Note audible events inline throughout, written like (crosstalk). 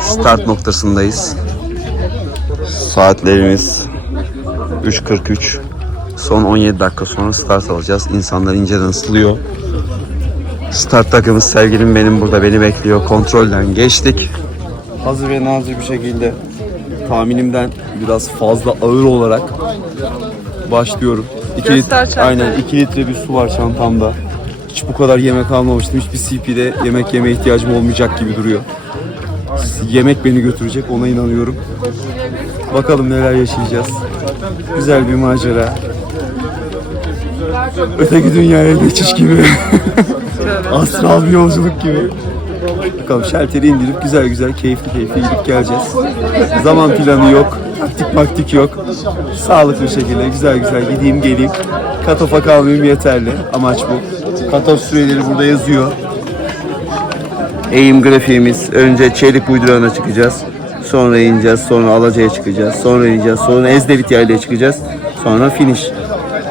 Start noktasındayız. Saatlerimiz 3.43. Son 17 dakika sonra start alacağız. İnsanlar inceden ısılıyor. Start takımı sevgilim benim burada beni bekliyor. Kontrolden geçtik. Hazır ve nazır bir şekilde tahminimden biraz fazla ağır olarak başlıyorum. 2 Göster litre, aynen 2 litre bir su var çantamda. Hiç bu kadar yemek almamıştım. Hiçbir CP'de yemek yeme ihtiyacım olmayacak gibi duruyor. Yemek beni götürecek ona inanıyorum. Bakalım neler yaşayacağız. Güzel bir macera. Öteki dünyaya geçiş gibi. (laughs) Astral bir yolculuk gibi. Bakalım şalteri indirip güzel güzel keyifli keyifli gidip geleceğiz. Zaman planı yok. Taktik maktik yok. Sağlıklı bir şekilde güzel güzel gideyim geleyim. Katofa kalmayayım yeterli. Amaç bu. Katof süreleri burada yazıyor. Eğim grafiğimiz. Önce çelik uydurana çıkacağız. Sonra ineceğiz. Sonra alacaya çıkacağız. Sonra ineceğiz. Sonra Ezdevit yaylaya çıkacağız. Sonra finish.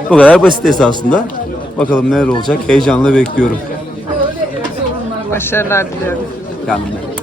Bu kadar basit esasında. Bakalım neler olacak. Heyecanla bekliyorum. Başarılar diliyorum. Kendime.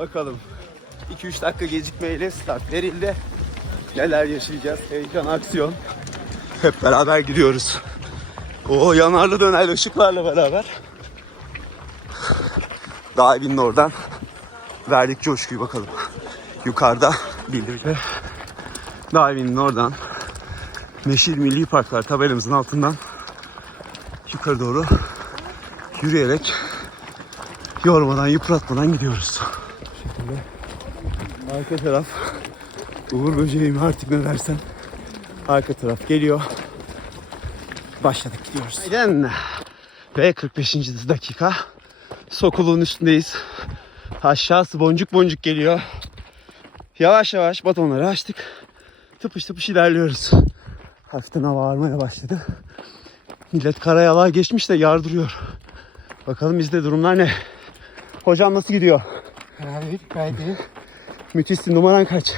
Bakalım. 2-3 dakika gecikmeyle start verildi. Neler yaşayacağız? Heyecan, aksiyon. Hep beraber gidiyoruz. O yanarlı döner ışıklarla beraber. Daha evinin oradan verdik coşkuyu bakalım. Yukarıda bildirdi. Daha evinin oradan Meşil Milli Parklar tabelamızın altından yukarı doğru yürüyerek yormadan yıpratmadan gidiyoruz. Arka taraf Uğur böceği mi artık ne dersen. Arka taraf geliyor. Başladık gidiyoruz. Aynen. Ve 45. dakika. Sokuluğun üstündeyiz. Aşağısı boncuk boncuk geliyor. Yavaş yavaş batonları açtık. Tıpış tıpış ilerliyoruz. Hafiften hava ağarmaya başladı. Millet karayalağa geçmiş de yardırıyor. Bakalım bizde durumlar ne? Hocam nasıl gidiyor? Abi gayet iyi. Müthişsin. Numaran kaç?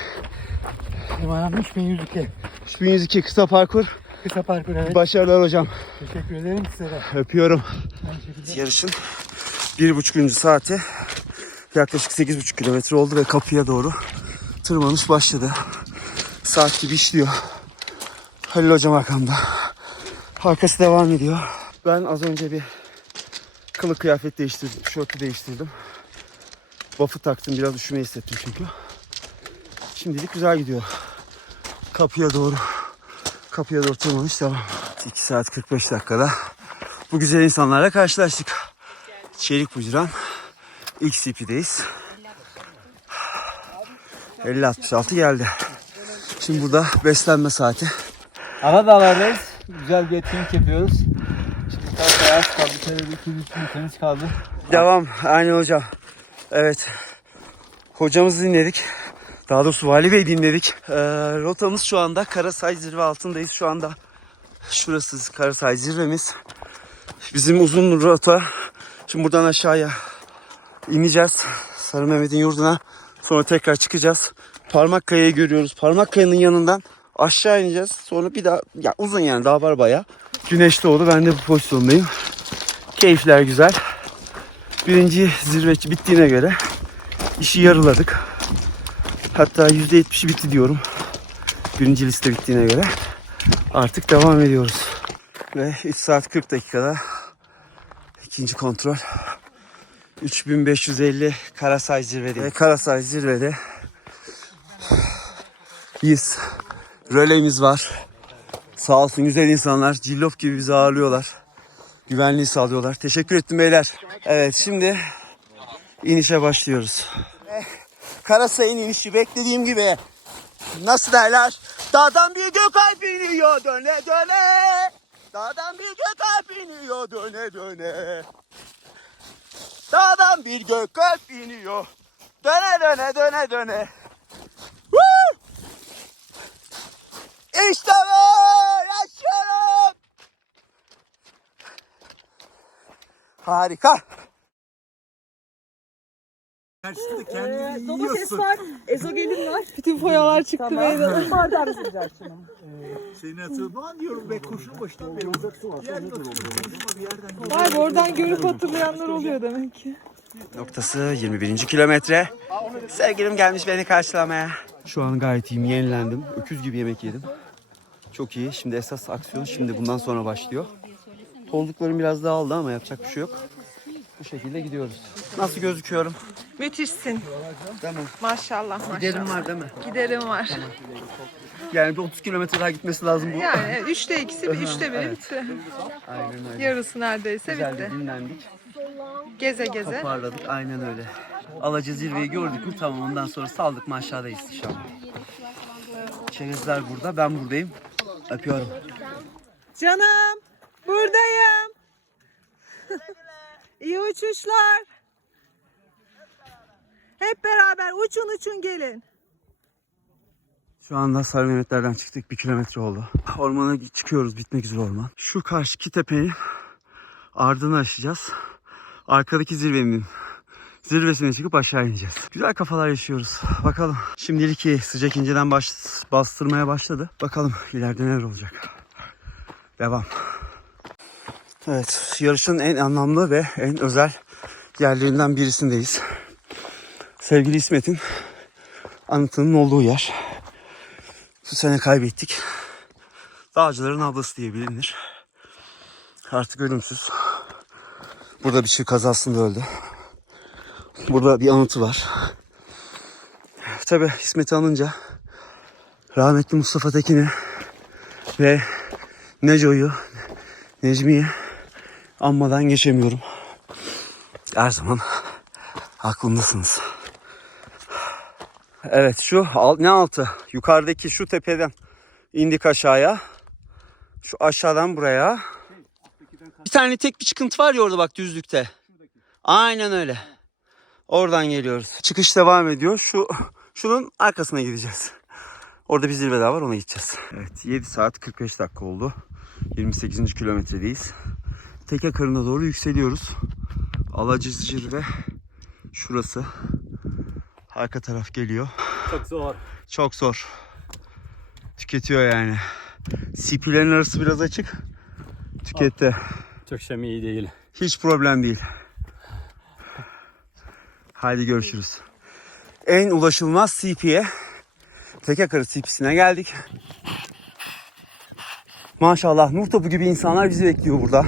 Numaram 3102. 3102 kısa parkur. Kısa parkur evet. Başarılar hocam. Teşekkür ederim size de. Öpüyorum. Yarışın bir buçukuncu saati yaklaşık sekiz buçuk kilometre oldu ve kapıya doğru tırmanış başladı. Saat gibi işliyor. Halil hocam arkamda. Arkası devam ediyor. Ben az önce bir kılık kıyafet değiştirdim. Tişörtü değiştirdim. Buff'ı taktım. Biraz üşüme hissettim çünkü. Şimdilik güzel gidiyor. Kapıya doğru kapıya doğru tırmanış devam. 2 saat 45 dakikada bu güzel insanlarla karşılaştık. Çelik Bucuran ilk CP'deyiz. 50-66 geldi. Şimdi burada beslenme saati. Ana dağlardayız. Güzel bir etkinlik yapıyoruz. Şimdi tarafta ayaz kaldı. Şöyle bir iki üç metremiz kaldı. Devam. Aynı hocam. Evet. Hocamızı dinledik. Daha doğrusu Vali Bey dinledik. Ee, rotamız şu anda Karasay Zirve altındayız. Şu anda şurası Karasay Zirvemiz. Bizim uzun rota. Şimdi buradan aşağıya ineceğiz. Sarı Mehmet'in yurduna. Sonra tekrar çıkacağız. Parmakkaya'yı görüyoruz. Parmakkaya'nın yanından aşağı ineceğiz. Sonra bir daha ya uzun yani daha var baya. Güneş doğdu. Ben de bu pozisyondayım. Keyifler güzel. Birinci zirve bittiğine göre işi yarıladık. Hatta %70'i bitti diyorum. Birinci liste bittiğine göre. Artık devam ediyoruz. Ve 3 saat 40 dakikada ikinci kontrol. 3550 Karasay zirvede. Ve Karasay zirvede biz rölemiz var. Sağ olsun güzel insanlar cillop gibi bizi ağırlıyorlar. Güvenliği sağlıyorlar. Teşekkür ettim beyler. Evet şimdi inişe başlıyoruz. Karasay'ın inişi beklediğim gibi nasıl derler? Dağdan bir gök alp iniyor döne döne. Dağdan bir gök alp iniyor döne döne. Dağdan bir gök alp iniyor. Döne döne döne döne. Woo! İşte be! Yaşıyorum! Harika. Domates var, ezogelin var. (laughs) Bütün foyalar çıktı meydana. Seni hatırlamam diyorum be kurşun başından beri yerden Vay be oradan görüp hatırlayanlar oluyor demek ki. Noktası 21. kilometre. Sevgilim gelmiş beni karşılamaya. Şu an gayet iyiyim, yenilendim. Öküz gibi yemek yedim. Çok iyi. Şimdi esas aksiyon şimdi bundan sonra başlıyor. Tolduklarım biraz daha aldı ama yapacak bir şey yok. Bu şekilde gidiyoruz. Nasıl gözüküyorum? Müthişsin. Değil mi? Maşallah maşallah. Giderim var değil mi? Giderim var. Yani bir 30 kilometre daha gitmesi lazım bu. Yani üçte ikisi, üçte biri Evet. bitti. Aynen öyle. Yarısı neredeyse Güzel bitti. bir dinlendik. Geze geze. Toparladık. Aynen öyle. Alaca zirveyi gördük mü tamam ondan sonra saldık mı aşağıdayız inşallah. Çerezler burada ben buradayım. Öpüyorum. Canım, buradayım. (laughs) İyi uçuşlar. Hep beraber uçun uçun gelin. Şu anda Sarı Mehmetler'den çıktık. Bir kilometre oldu. Ormana çıkıyoruz. Bitmek üzere orman. Şu karşıki tepenin ardını aşacağız. Arkadaki zirvenin zirvesine çıkıp aşağı ineceğiz. Güzel kafalar yaşıyoruz. Bakalım. Şimdilik iyi. Sıcak inceden baş, bastırmaya başladı. Bakalım ileride neler olacak. Devam. Evet. Yarışın en anlamlı ve en özel yerlerinden birisindeyiz. Sevgili İsmet'in anıtının olduğu yer. Bu sene kaybettik. Dağcıların ablası diye bilinir. Artık ölümsüz. Burada bir çift kazasında öldü. Burada bir anıtı var. Tabi İsmet'i anınca rahmetli Mustafa Tekin'i ve Neco'yu, Necmi'yi anmadan geçemiyorum. Her zaman aklımdasınız. Evet şu al- ne altı? Yukarıdaki şu tepeden indik aşağıya. Şu aşağıdan buraya. Bir tane tek bir çıkıntı var ya orada bak düzlükte. Aynen öyle. Oradan geliyoruz. Çıkış devam ediyor. Şu şunun arkasına gideceğiz. Orada bir zirve daha var ona gideceğiz. Evet 7 saat 45 dakika oldu. 28. kilometredeyiz. Teke karına doğru yükseliyoruz. Alacı zirve şurası. Arka taraf geliyor. Çok zor. Çok zor. Tüketiyor yani. CP'lerin arası biraz açık. Tüketti. Çok şemi iyi değil. Hiç problem değil. Haydi görüşürüz. En ulaşılmaz CP'ye Tekekarı CP'sine geldik. Maşallah nur topu gibi insanlar bizi bekliyor burada.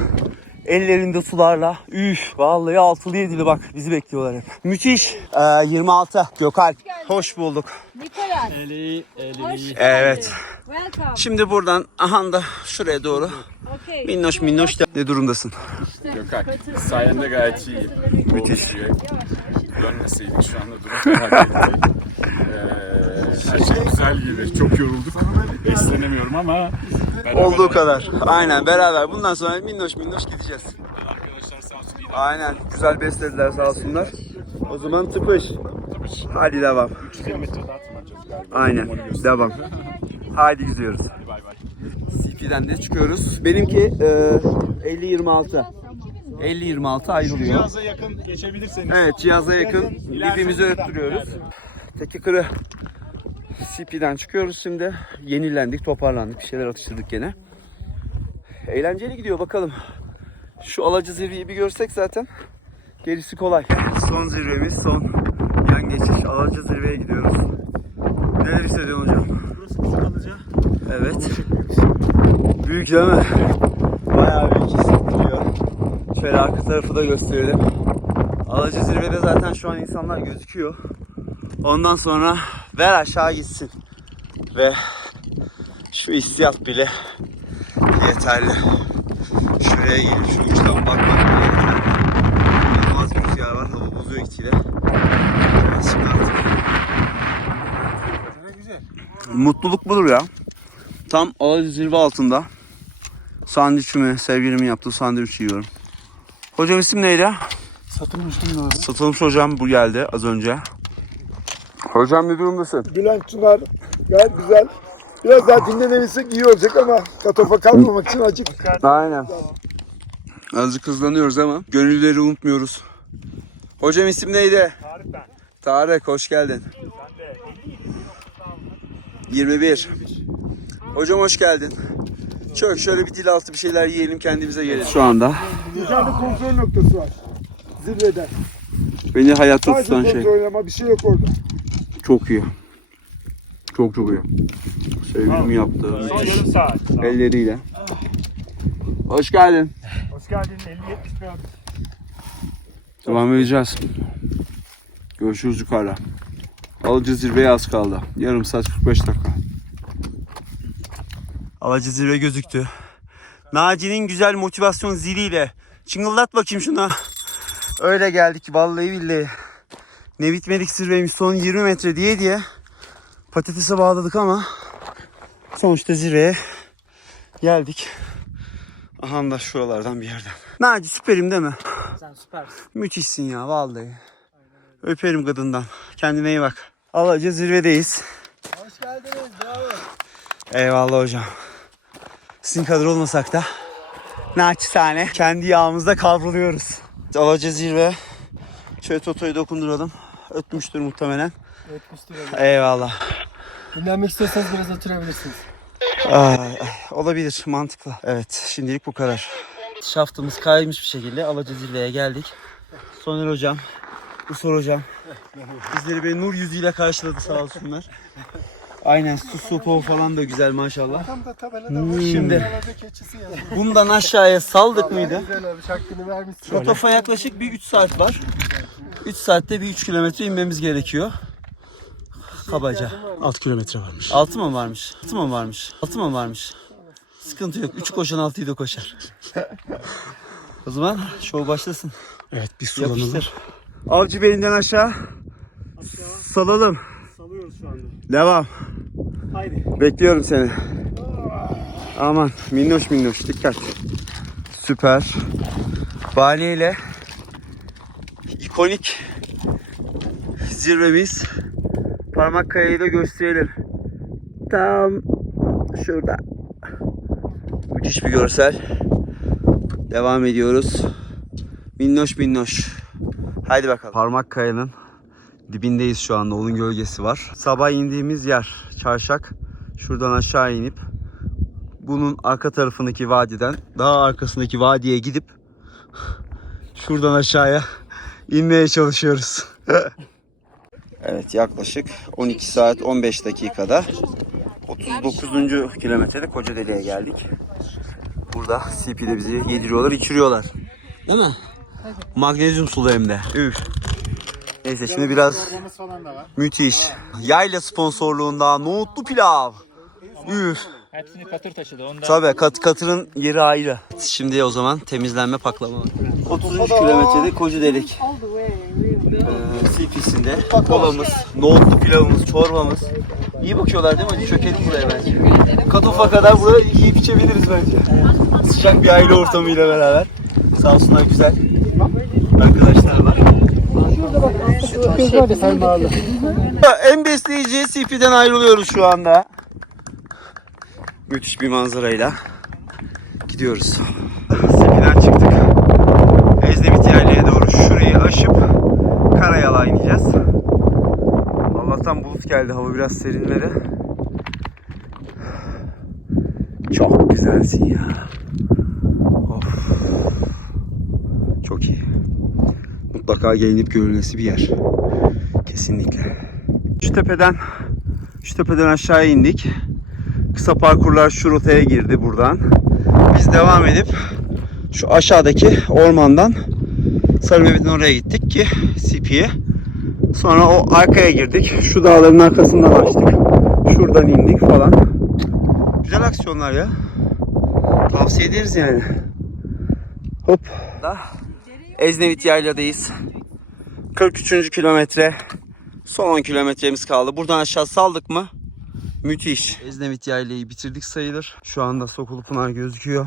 Ellerinde sularla. Üf vallahi altılı yedili bak bizi bekliyorlar hep. Müthiş. Ee, 26 Gökalp. Hoş bulduk. Nikolas, Eli, eli. Evet. welcome. Şimdi buradan aha da şuraya doğru Okay. minnoş minnoş de. Ne durumdasın? Gökhan, sayende gayet iyi. Müthiş. Dönmeseydik şu anda durum. (laughs) Ee, şey güzel gibi. Çok yorulduk. Beslenemiyorum ama beraber Olduğu kadar. Aynen beraber. Bundan sonra minnoş minnoş gideceğiz. Arkadaşlar sağ olsun iyi Aynen. Güzel beslediler sağ olsunlar. O zaman tıpış. Hadi devam. kilometre daha tırmanacağız galiba. Aynen. Devam. Hadi gidiyoruz. Bay bay. CP'den de çıkıyoruz. Benimki e, 50-26. 50-26 ayrılıyor. Cihaza yakın geçebilirseniz. Evet cihaza yakın birbirimizi öttürüyoruz. Teki kırı CP'den çıkıyoruz şimdi. Yenilendik, toparlandık. Bir şeyler atıştırdık gene. Eğlenceli gidiyor bakalım. Şu alacı zirveyi bir görsek zaten gerisi kolay. Son zirvemiz, son yan geçiş. Alacı zirveye gidiyoruz. Neler hissediyorsun hocam? Burası küçük alıcı. Evet. Büyük değil mi? Bayağı büyük hissettiriyor. Şöyle arka tarafı da gösterelim. Alacı zirvede zaten şu an insanlar gözüküyor. Ondan sonra ver aşağı gitsin. Ve şu hissiyat bile yeterli. Şuraya gelip şu uçtan bakmak bile yeterli. İnanılmaz bir rüzgar var. Hava bozuyor şimdi artık Mutluluk budur ya. Tam Alaca zirve altında. Sandviçimi, sevgilimin yaptığı sandviç yiyorum. Hocam isim neydi? Satılmış mi orada? Satılmış hocam bu geldi az önce. Hocam ne durumdasın? Bülent Çınar gayet güzel. Biraz daha dinlenebilsek iyi olacak ama katofa kalmamak için acık. Aynen. Azıcık hızlanıyoruz ama gönülleri unutmuyoruz. Hocam isim neydi? Tarık ben. Tarık hoş geldin. 21. Hocam hoş geldin. Çok şöyle bir dil altı bir şeyler yiyelim kendimize gelelim. Şu anda Güzel bir kontrol noktası var. Zirvede. beni hayatta Sadece tutan şey. kontrol ama bir şey yok orada. Çok iyi. Çok çok iyi. Sevgilim yaptı. Müthiş. Elleriyle. Hoş geldin. Hoş geldin 50-70 Devam edeceğiz. Görüşürüz yukarıda. Alıcı zirveye az kaldı. Yarım saat 45 dakika. Alıcı zirve gözüktü. Naci'nin güzel motivasyon ziliyle. Çıngıldat bakayım şuna. Öyle geldik vallahi billahi. Ne bitmedik zirveymiş son 20 metre diye diye. Patatese bağladık ama sonuçta zirveye geldik. Aha da şuralardan bir yerden. Naci süperim değil mi? Sen süpersin. Müthişsin ya vallahi. Öperim kadından. Kendine iyi bak. Alaca zirvedeyiz. Hoş geldiniz. Bravo. Eyvallah hocam. Sizin kadar olmasak da naçizane kendi yağımızda kavruluyoruz. Alaca zirve. Şöyle Toto'yu dokunduralım. Ötmüştür muhtemelen. Ötmüştür Eyvallah. Dinlenmek istiyorsanız biraz oturabilirsiniz. Ay, olabilir mantıklı. Evet şimdilik bu kadar. Şaftımız kaymış bir şekilde Alaca zirveye geldik. Soner hocam, Usur hocam. Bizleri bir nur yüzüyle karşıladı sağ olsunlar. Aynen su sopa falan da güzel maşallah. Tam da tabelada Hmm. Şimdi. Keçisi yazıyor. Bundan aşağıya saldık mıydı? Güzel abi şaklını vermişsin. Fotofa yaklaşık bir 3 saat var. 3 saatte bir 3 kilometre inmemiz gerekiyor. Kabaca. 6 kilometre varmış. 6 mı varmış? 6 mı varmış? 6 mı varmış? Sıkıntı yok. 3 koşan 6'yı da koşar. o zaman şov başlasın. Evet bir Yapıştır. Avcı belinden aşağı. Salalım. Salıyoruz şu anda. Devam. Haydi. Bekliyorum seni. Aman minnoş minnoş dikkat. Süper. Bali ile ikonik zirvemiz parmak kayayı da gösterelim. Tam şurada. Müthiş bir görsel. Devam ediyoruz. Minnoş minnoş. Haydi bakalım. Parmak kayanın dibindeyiz şu anda. Onun gölgesi var. Sabah indiğimiz yer çarşak. Şuradan aşağı inip bunun arka tarafındaki vadiden daha arkasındaki vadiye gidip şuradan aşağıya inmeye çalışıyoruz. (laughs) evet yaklaşık 12 saat 15 dakikada 39. kilometrede Kocadeli'ye geldik. Burada CP'de bizi yediriyorlar, içiriyorlar. Değil mi? Magnezyum sulu hem de. Üf. Neyse şimdi biraz falan da var. müthiş. Yayla sponsorluğunda nohutlu pilav. Üf. Hepsini katır taşıdı. Onda Tabii kat, katırın yeri ayrı. Şimdi o zaman temizlenme paklama. 33 kilometrede Kocadelik. Ee, CP'sinde kolamız, nohutlu pilavımız, çorbamız. İyi bakıyorlar değil mi? Hadi çökelim buraya bence. Katofa kadar burada yiyip içebiliriz bence. Sıcak bir aile ortamıyla beraber. Sağ olsunlar güzel. Arkadaşlar var. Bağlı. En besleyici CP'den ayrılıyoruz şu anda. Müthiş bir manzarayla gidiyoruz. CP'den çıktık. Ezdemit yerliğe doğru şurayı aşıp Karayal'a ineceğiz. Allah'tan bulut geldi. Hava biraz serinledi. Çok güzelsin ya. Of. Çok iyi. Mutlaka gelinip görülmesi bir yer. Kesinlikle. Şu tepeden şu tepeden aşağı indik. Kısa parkurlar şu rotaya girdi buradan. Biz devam edip şu aşağıdaki ormandan Sarıbebek'in oraya gittik ki CP'ye. Sonra o arkaya girdik. Şu dağların arkasından açtık. Şuradan indik falan. Güzel aksiyonlar ya. Tavsiye ederiz yani. Hop. Eznevit Yayla'dayız. 43. kilometre. Son 10 kilometremiz kaldı. Buradan aşağı saldık mı Müthiş. Eznevit yaylayı bitirdik sayılır. Şu anda Sokulu Pınar gözüküyor.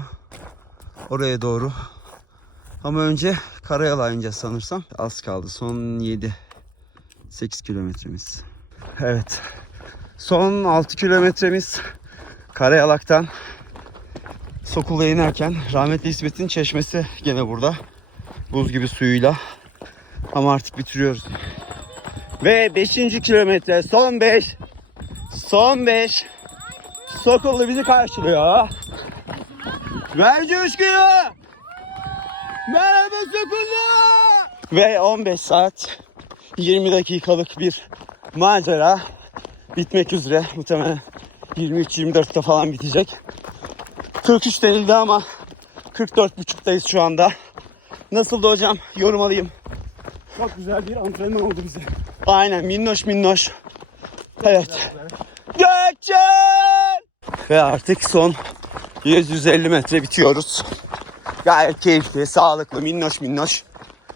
Oraya doğru. Ama önce Karayal'a ineceğiz sanırsam. Az kaldı. Son 7. 8 kilometremiz. Evet. Son 6 kilometremiz Karayalak'tan Sokul'a inerken rahmetli İsmet'in çeşmesi gene burada. Buz gibi suyuyla. Ama artık bitiriyoruz. Ve 5. kilometre son 5. Son 5. Sokullu bizi karşılıyor. Ver coşkuyu. Merhaba Sokullu. Ve 15 saat 20 dakikalık bir macera bitmek üzere. Muhtemelen 23-24'te falan bitecek. 43 denildi ama 44.5'tayız şu anda. Nasıldı hocam? Yorum alayım. Çok güzel bir antrenman oldu bize. Aynen minnoş minnoş. Evet. Gökçen! Ve artık son 100-150 metre bitiyoruz. Gayet keyifli, sağlıklı, minnoş minnoş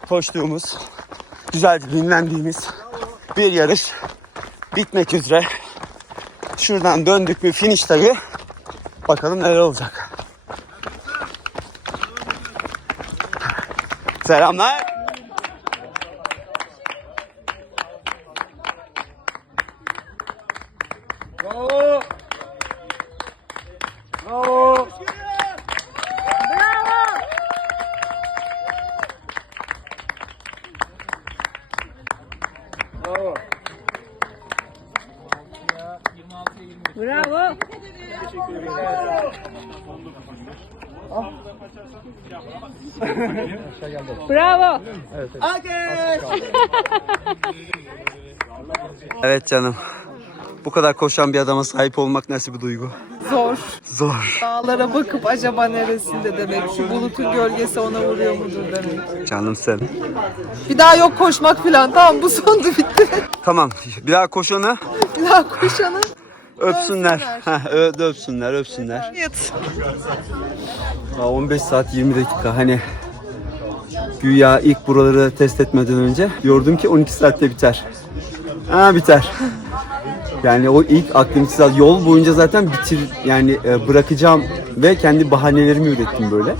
koştuğumuz, güzelce dinlendiğimiz bir yarış bitmek üzere. Şuradan döndük bir finish tagı. Bakalım neler olacak. Selamlar. Bravo. Evet canım. Bu kadar koşan bir adama sahip olmak nasıl bir duygu? Zor. Zor. Dağlara bakıp acaba neresinde demek. Şu bulutun gölgesi ona vuruyor mudur demek. Canım sen. Bir daha yok koşmak falan. Tamam bu sondu bitti. Tamam. Bir daha koşanı Bir daha koşanı. öpsünler. Ö- öpsünler, öpsünler. Yat. Aa, 15 saat 20 dakika hani güya ilk buraları test etmeden önce gördüm ki 12 saatte biter. Ha biter. Yani o ilk aklimatizasyon yol boyunca zaten bitir yani e, bırakacağım ve kendi bahanelerimi ürettim böyle.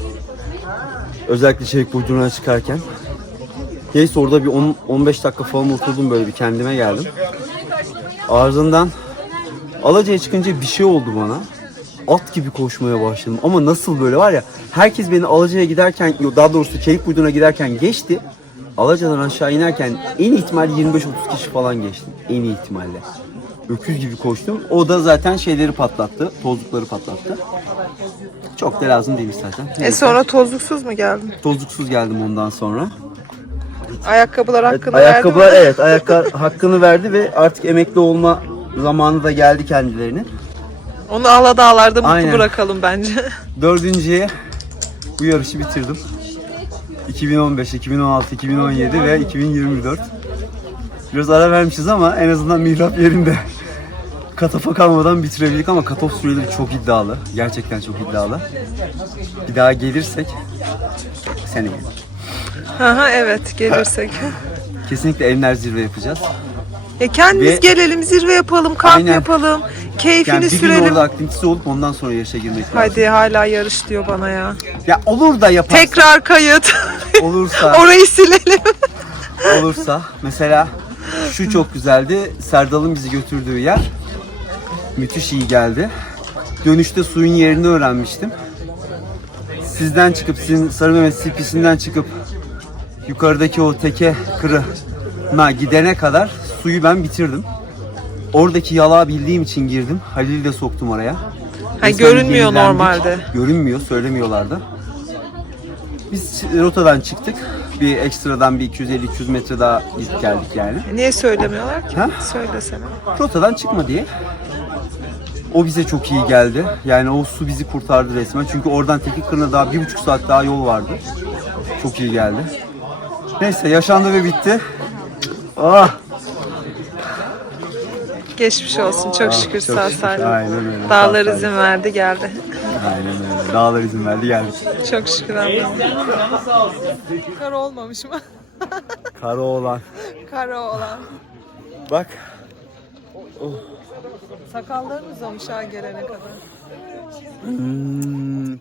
Özellikle Çelik Burcu'na çıkarken. Neyse orada bir 10 15 dakika falan oturdum böyle bir kendime geldim. Ardından Alaca'ya çıkınca bir şey oldu bana. At gibi koşmaya başladım. Ama nasıl böyle var ya herkes beni Alaca'ya giderken daha doğrusu Çelik Burcu'na giderken geçti. Alaca'dan aşağı inerken en ihtimal 25-30 kişi falan geçtim. En iyi ihtimalle. Öküz gibi koştum. O da zaten şeyleri patlattı. Tozlukları patlattı. Çok da lazım değil zaten. E Neyse, sonra tozluksuz mu geldin? Tozluksuz geldim ondan sonra. Ayakkabılar hakkını Ayakkabılar verdi mi? evet ayakkabı (laughs) hakkını verdi ve artık emekli olma zamanı da geldi kendilerinin. Onu Aladağlar'da mutlu Aynen. bırakalım bence. Dördüncüye bu yarışı bitirdim. 2015, 2016, 2017 ve 2024. Biraz ara vermişiz ama en azından mihrap yerinde. (laughs) Katafa kalmadan bitirebildik ama katof süreleri çok iddialı. Gerçekten çok iddialı. Bir daha gelirsek seni Aha evet gelirsek. kesinlikle Enler zirve yapacağız. Ya kendimiz Ve- gelelim zirve yapalım, kamp Aynen. yapalım, keyfini Yani bir gün sürelim. orada aktivitesi olup ondan sonra yarışa girmek lazım. Hadi hala yarış diyor bana ya. Ya olur da yaparsak. Tekrar kayıt. Olursa. (laughs) Orayı silelim. olursa mesela şu çok güzeldi. Serdal'ın bizi götürdüğü yer müthiş iyi geldi. Dönüşte suyun yerini öğrenmiştim. Sizden çıkıp sizin Sarı Mehmet CP'sinden çıkıp yukarıdaki o teke kırına gidene kadar suyu ben bitirdim. Oradaki yalağı bildiğim için girdim. Halil'i de soktum oraya. Ha, Resmen görünmüyor yenilendik. normalde. Görünmüyor, söylemiyorlardı. Biz rotadan çıktık. Bir ekstradan bir 250-200 metre daha gidip geldik yani. Niye söylemiyorlar ki? Ha? Söylesene. Rotadan çıkma diye. O bize çok iyi geldi. Yani o su bizi kurtardı resmen. Çünkü oradan Tekirdağ'a daha bir buçuk saat daha yol vardı. Çok iyi geldi. Neyse yaşandı ve bitti. Ah! Geçmiş olsun. Çok şükür çok sağ salim. Aynen öyle. Dağlar Sağ salim. izin verdi geldi. Aynen öyle. Dağlar izin verdi geldik. Çok şükür Allah'ım. Kara olmamış mı? (laughs) Kara oğlan. Kara olan. Bak. Oh. Sakalların uzamış ha gelene kadar. Hmm,